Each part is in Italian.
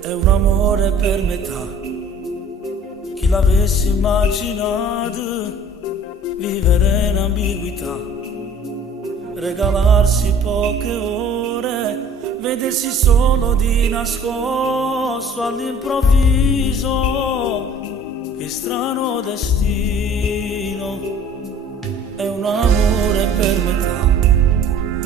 È un amore per metà, chi l'avesse immaginato, vivere in ambiguità, regalarsi poche ore, vedersi solo di nascosto all'improvviso. Che strano destino, è un amore per metà,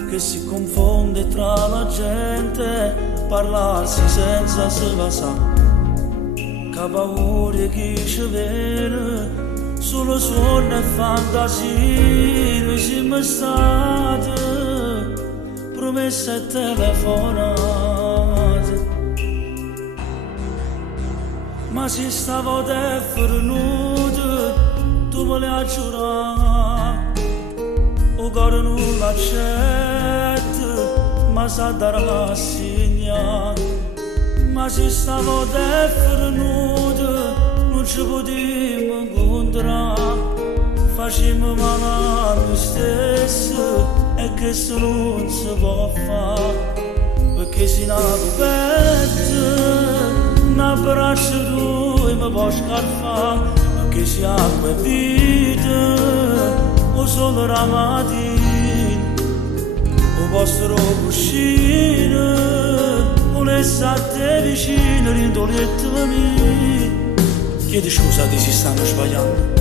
che si confonde tra la gente, parlarsi senza se la sa, che paura e chi ci vede, solo suono e fantasie, noi siamo stati promesse e telefonate, ma si stava defernuto, tu volevi giurare, o cuore non l'accetta, ma sa dare la segna, ma si stava defernuto, non ci potevo incontrare, facciamo male a noi stessi, e che se non si può fare, perché si nato petto, un abbraccio tu e mi può scarfare, perché si acqua e vita, o solo la mattina, o vostro cuscino, volesse a te vicino, rindolettami, chiedi scusa di si stanno sbagliando,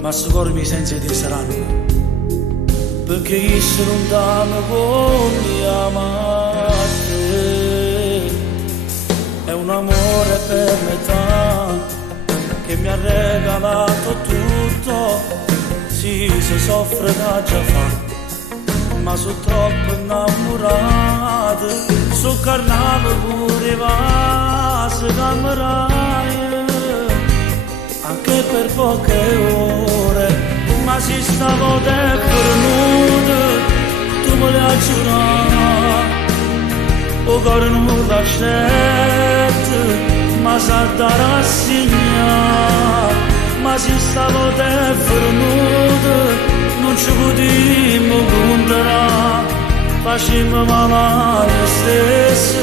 ma se cuore mi senza di saranno, perché io sono un dame come mi amaste. È un amore per metà, che mi ha regalato tutto, sì, se soffre da già fa, ma sono troppo innamorato, sono carnato pure va, se calmerai, anche per poche ore, ma si stavo defernuto, tu me l'hai giurato, o cuore non l'accetta, ma sa da rassegnare, ma si stavo defernuto, non ci potevo incontrare, facciamo male a noi stessi,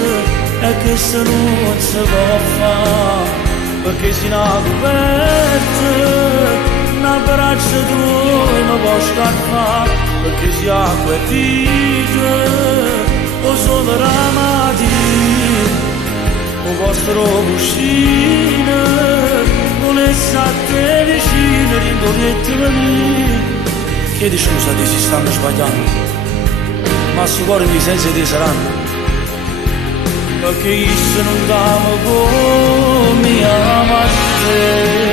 e che se non si può fare, perché si nato petto, un abbraccio tu e mi può scarfare, perché si acqua e vita, o solo la mattina, o vostro cuscino, volesse a te vicino, rindolettami, chiedi scusa di si stanno sbagliando, ma su cuore mi senza di saranno, perché io se non damo come mi amaste.